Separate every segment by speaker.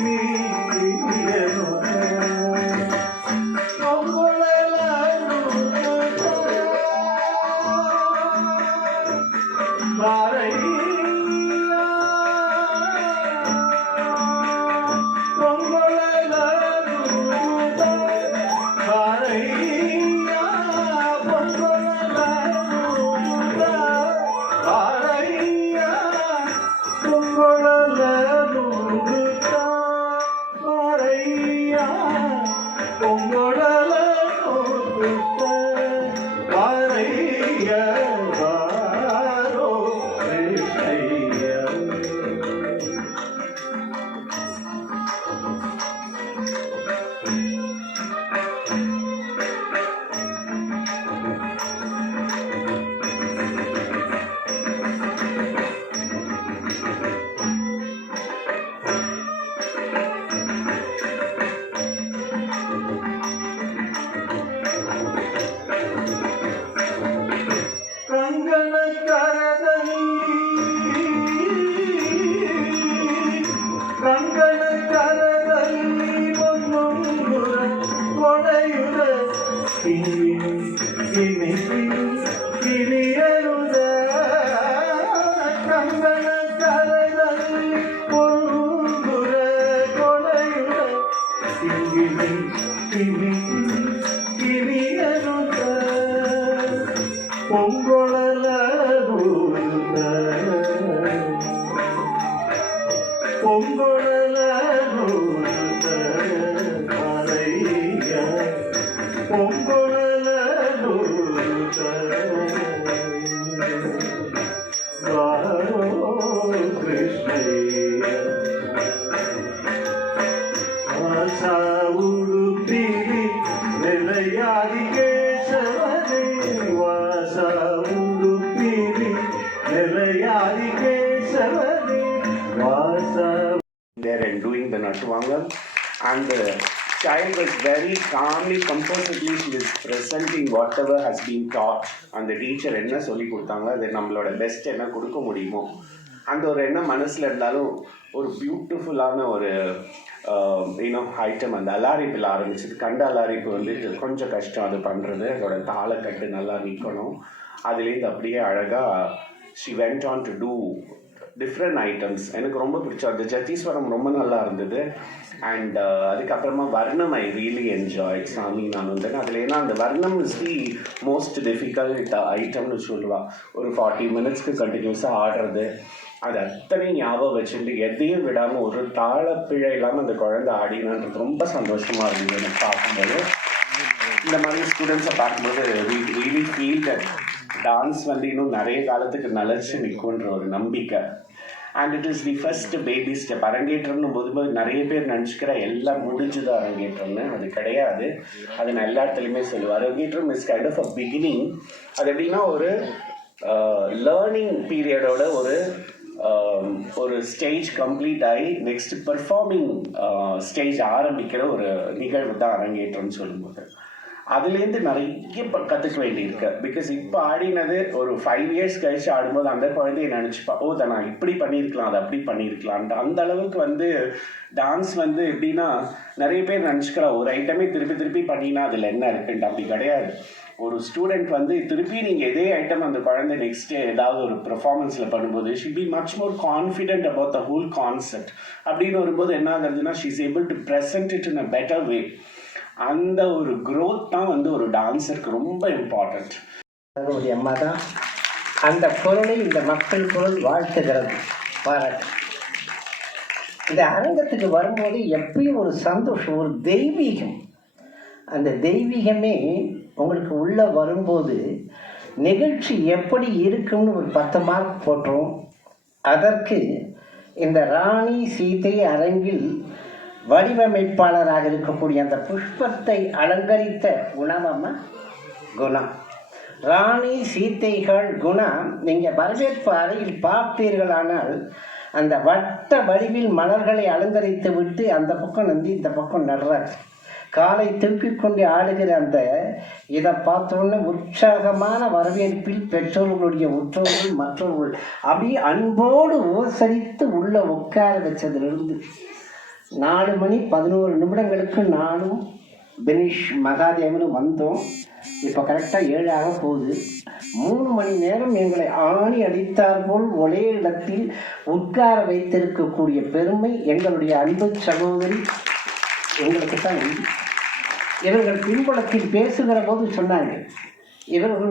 Speaker 1: me. Amen. பொங்கொழல
Speaker 2: Doing the Natuvangam. And the child was very calmly, composedly, she was presenting whatever has been taught. அந்த teacher என்ன சொல்லி கொடுத்தாங்க அது நம்மளோட best என்ன கொடுக்க முடியுமோ அந்த ஒரு எண்ணம் மனசில் இருந்தாலும் ஒரு பியூட்டிஃபுல்லான ஒரு um, இன்னும் ஐட்டம் அந்த அலாரிப்பில் ஆரம்பிச்சது கண்ட அலாரிப்பு வந்து கொஞ்சம் கஷ்டம் அது பண்ணுறது அதோட தாளக்கட்டு நல்லா நிற்கணும் அதுலேருந்து அப்படியே அழகாக she went on to two different items எனக்கு ரொம்ப பிடிச்சிருந்தது அந்த ஜத்தீஸ்வரம் ரொம்ப நல்லா இருந்தது. அண்ட் uh, அதுக்கப்புறமா வர்ணம் ஐ ரியலி என்ஜாய் சாமி நான் வந்து அதில் ஏன்னா அந்த varnam is the most difficult ஐட்டம்னு சொல்லுவாள் ஒரு ஃபார்ட்டி மினிட்ஸ்க்கு கண்டினியூஸாக ஆடுறது. அது அத்தனையும் ஞாபகம் வச்சுட்டு எதையும் விடாமல் ஒரு தாளப்பிழை இல்லாமல் அந்த குழந்தை ஆடினான்றது ரொம்ப சந்தோஷமாக இருந்தது. எனக்கு பார்க்கும்போது. இந்த மாதிரி ஸ்டூடெண்ட்ஸை பார்க்கும்போது ரியலி ஃபீல் தட் டான்ஸ் வந்து இன்னும் நிறைய காலத்துக்கு நிலச்சி நிற்கும்ன்ற ஒரு நம்பிக்கை. And it is the first baby step அரங்கேற்றம்னு போது நிறைய பேர் நினச்சிக்கிற எல்லாம் முடிஞ்சுது அரங்கேற்றம்னு? அது கிடையாது. அது நான் எல்லா இடத்துலையுமே சொல்லுவேன். அரங்கேற்றம் is kind of a beginning அது எப்படின்னா ஒரு லேர்னிங் பீரியடோட ஒரு ஒரு ஸ்டேஜ் கம்ப்ளீட் ஆகி நெக்ஸ்ட் பெர்ஃபார்மிங் ஸ்டேஜ் ஆரம்பிக்கிற ஒரு நிகழ்வு தான் அரங்கேற்றம்னு சொல்லும்போது. அதுலேருந்து நிறைய கற்றுக்க வேண்டியிருக்கு. பிகாஸ் இப்போ ஆடினது ஒரு ஃபைவ் இயர்ஸ் கழிச்சு ஆடும்போது அந்த குழந்தைய நினச்சிப்பா ஓ நான் இப்படி பண்ணியிருக்கலாம் அதை அப்படி பண்ணியிருக்கலான்ட்டு அந்த அளவுக்கு வந்து டான்ஸ் வந்து எப்படின்னா நிறைய பேர் நினச்சிக்கிறா ஒரு ஐட்டமே திருப்பி திருப்பி பண்ணினா அதில் என்ன இருக்குன்ட்டு அப்படி கிடையாது. ஒரு ஸ்டூடெண்ட் வந்து திருப்பி நீங்கள் இதே ஐட்டம் அந்த குழந்தை நெக்ஸ்ட் ஏதாவது ஒரு பெர்ஃபார்மன்ஸில் பண்ணும்போது she be much more confident about the whole concept அப்படின்னு வரும்போது என்ன ஆகுதுன்னா she is able to present it in a better way அந்த ஒரு க்ரோத் தான் வந்து ஒரு டான்ஸருக்கு ரொம்ப இம்பார்ட்டண்ட்
Speaker 3: அதனுடைய அம்மா தான் அந்த குரலை இந்த மக்கள் குரல் வாழ்த்துகிறது. பாராட்டு. இந்த அரங்கத்துக்கு வரும்போது எப்பயும் ஒரு சந்தோஷம் ஒரு தெய்வீகம். அந்த தெய்வீகமே உங்களுக்கு உள்ளே வரும்போது நிகழ்ச்சி எப்படி இருக்கும்னு ஒரு பத்து மார்க் போட்டுரும் அதற்கு இந்த ராணி சீதை அரங்கில் வடிவமைப்பாளராக இருக்கக்கூடிய அந்த புஷ்பத்தை அலங்கரித்த குணமம்மா குணம். ராணி சீத்தைகள் குணா நீங்கள் வரவேற்பு அறையில் பார்த்தீர்களானால் அந்த வட்ட வடிவில் மலர்களை அலங்கரித்து விட்டு அந்த பக்கம் நந்தி இந்த பக்கம் நடுறார். காலை தூக்கிக் கொண்டு ஆடுகிற அந்த இதை பார்த்தோன்னே உற்சாகமான வரவேற்பில் பெற்றோர்களுடைய உற்றோர்கள் மற்றவர்கள் அப்படியே அன்போடு உபசரித்து உள்ள உட்கார வச்சதுலேருந்து நாலு மணி பதினோரு நிமிடங்களுக்கு நானும் பெனிஷ் மகாதேவனும் வந்தோம். இப்போ கரெக்டாக ஏழு ஆக போகுது. மூணு மணி நேரம் எங்களை ஆணி அடித்தார் போல் ஒரே இடத்தில் உட்கார வைத்திருக்கக்கூடிய பெருமை எங்களுடைய அன்பு சகோதரி எங்களுக்கு தான் உண்டு. இவர்கள் பின்புலத்தில் பேசுகிற போது சொன்னாங்க இவர்கள்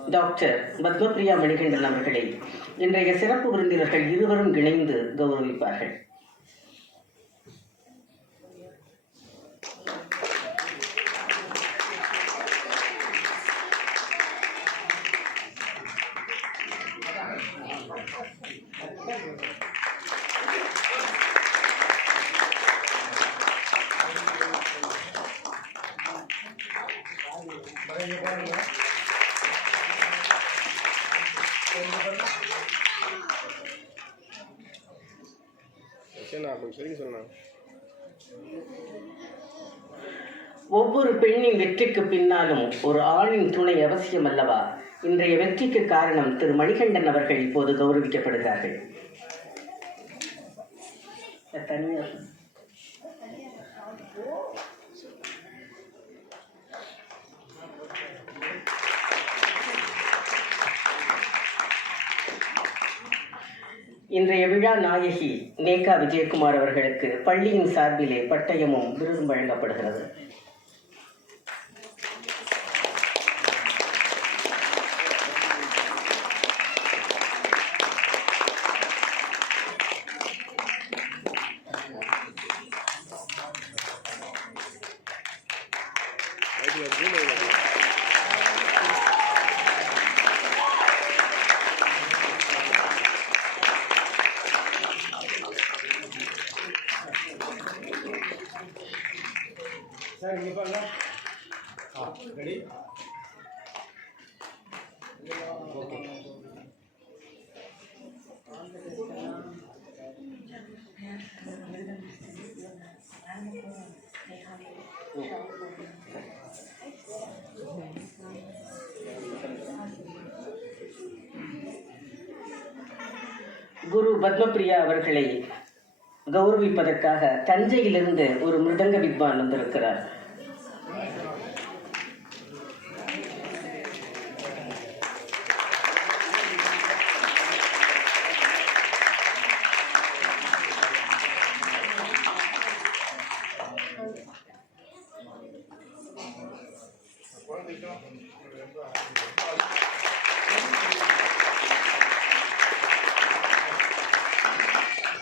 Speaker 4: டாக்டர் பத்மபிரியா மணிகண்டன் அவர்களை இன்றைய சிறப்பு விருந்தினர்கள் இருவரும் இணைந்து கௌரவிப்பார்கள்.
Speaker 5: சொல்லி சொல்லணும்
Speaker 4: ஒவ்வொரு பெண்ணின் வெற்றிக்கு பின்னாலும் ஒரு ஆணின் துணை அவசியம் அல்லவா? இன்றைய வெற்றிக்கு காரணம் திரு மணிகண்டன் அவர்கள் இப்போது கௌரவிக்கப்படுகிறார்கள். தனியா இன்றைய விழா நாயகி நேகா விஜயகுமார் அவர்களுக்கு பள்ளியின் சார்பிலே பட்டயமும் விருதும் வழங்கப்படுகிறது. குரு பத்மபிரியா அவர்களை கௌரவிப்பதற்காக தஞ்சையிலிருந்து ஒரு மிருதங்க வித்வான் வந்திருக்கிறார்.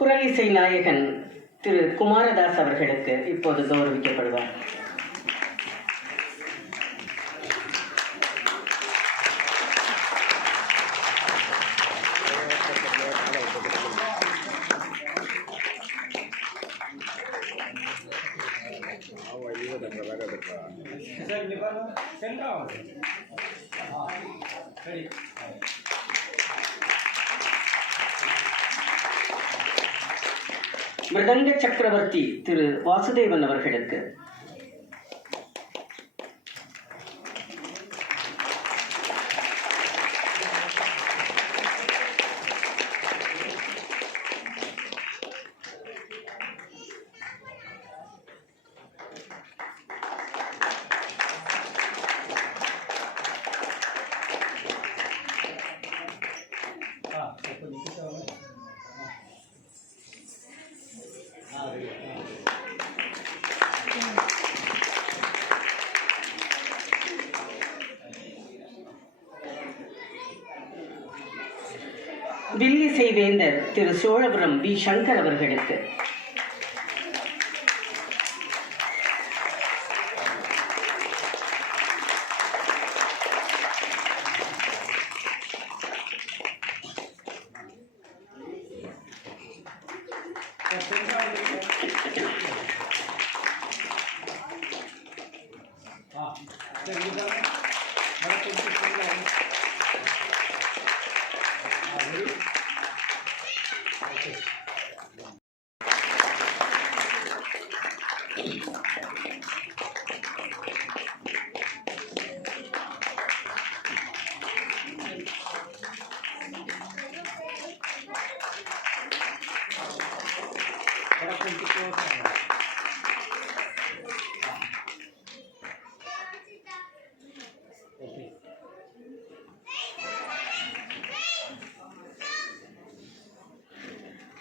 Speaker 4: குரலிசை நாயகன் திரு குமாரதாஸ் அவர்களுக்கு இப்போது கௌரவிக்கப்படுவார்
Speaker 5: சார் இங்க பாருங்க சென்டர் ஆகும் சரி
Speaker 4: மிருதங்க சக்கரவர்த்தி திரு வாசுதேவன் அவர்களுக்கு. வில்லிசை வேந்தர் திரு சோழபுரம் பி சங்கர் அவர்களுக்கு.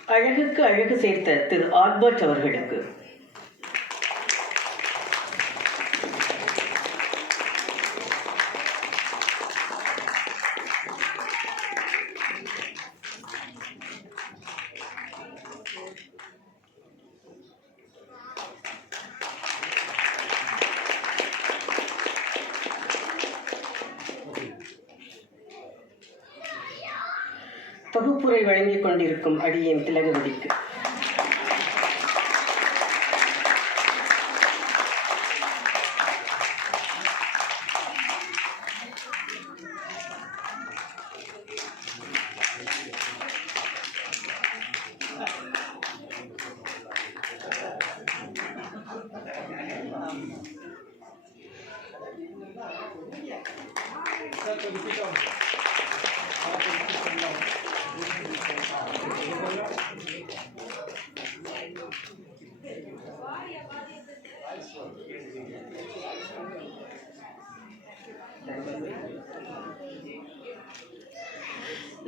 Speaker 4: அழகுக்கு அழகு சேர்த்த திரு ஆல்பர்ட் அவர்களுக்கு. இருக்கும் கொண்டிருக்கும் அடியேன் திலகவதிக்கு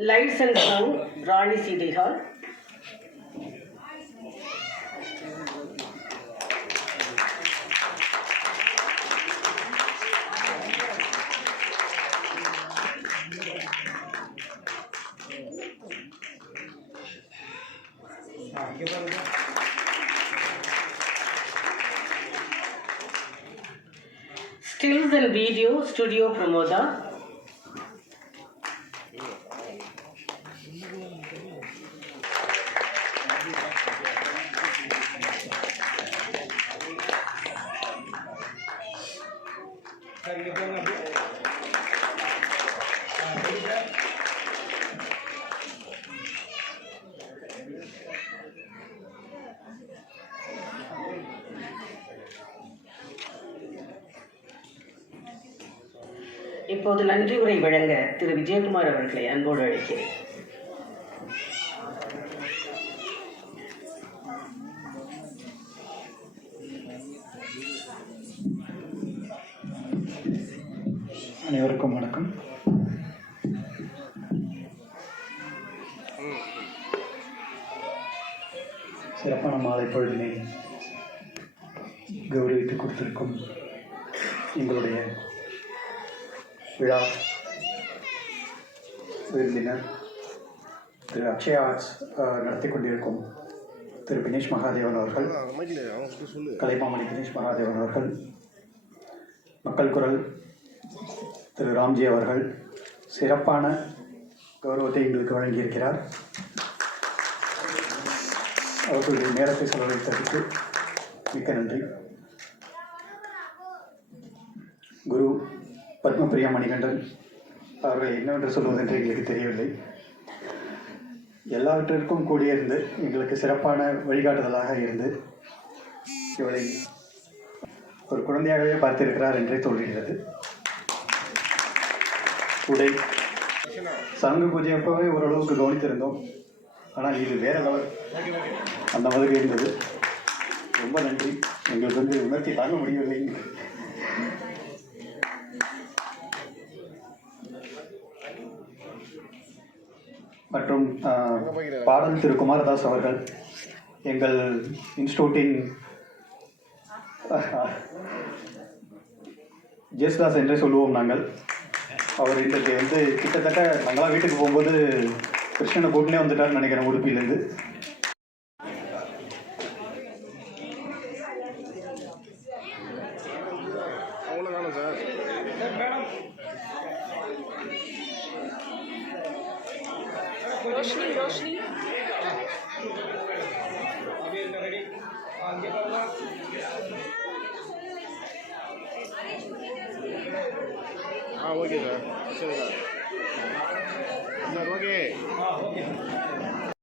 Speaker 4: lights and sound Rani Seethai hall
Speaker 5: ஆ இங்க பாருங்க
Speaker 4: ஸ்டில்ஸ் இப்போது நன்றி உரை வழங்க திரு விஜயகுமார் அவர்களை அன்போடு அழைக்கிறேன்.
Speaker 6: அனைவருக்கும் வணக்கம். சிறப்பான மாலை பொழுதினை கௌரவித்து கொடுத்திருக்கும் எங்களுடைய விழா விருந்தினர் திரு அக்ஷயா ஆர்ட்ஸ் நடத்தி கொண்டிருக்கும் திரு பினேஷ் மகாதேவன் அவர்கள் கலைமாமணி பினேஷ் மகாதேவன் அவர்கள் மக்கள் குரல் திரு ராம்ஜி அவர்கள் சிறப்பான கௌரவத்தை எங்களுக்கு வழங்கியிருக்கிறார். அவர்களுடைய நேரத்தை செலவழித்ததற்கு மிக்க நன்றி. குரு பத்மபிரியா மணிகண்டன் அவர்கள் என்னவென்று சொல்வதென்று எங்களுக்கு தெரியவில்லை. எல்லாவற்றிற்கும் கூடியிருந்து எங்களுக்கு சிறப்பான வழிகாட்டுதலாக இருந்து இவளை ஒரு குழந்தையாகவே பார்த்திருக்கிறார் என்றே தோன்றுகிறது. உடை சங்கு பூஜை அப்பவே ஓரளவுக்கு கவனித்திருந்தோம். ஆனால் இது வேற லெவல். அந்த மாதிரி இருந்தது. ரொம்ப நன்றி. எங்களுக்கு வந்து உணர்த்தி தாங்க முடியவில்லை. மற்றும் பாடல் திரு குமாரதாஸ் அவர்கள் எங்கள் இன்ஸ்டியூட்டின் ஜேசுதாஸ் என்றே சொல்லுவோம் நாங்கள். அவர் இன்றைக்கு வந்து கிட்டத்தட்ட நாங்களாம் வீட்டுக்கு போகும்போது கிருஷ்ணனை கூட்டினே வந்துட்டார்னு நினைக்கிறேன் உடுப்பிலேருந்து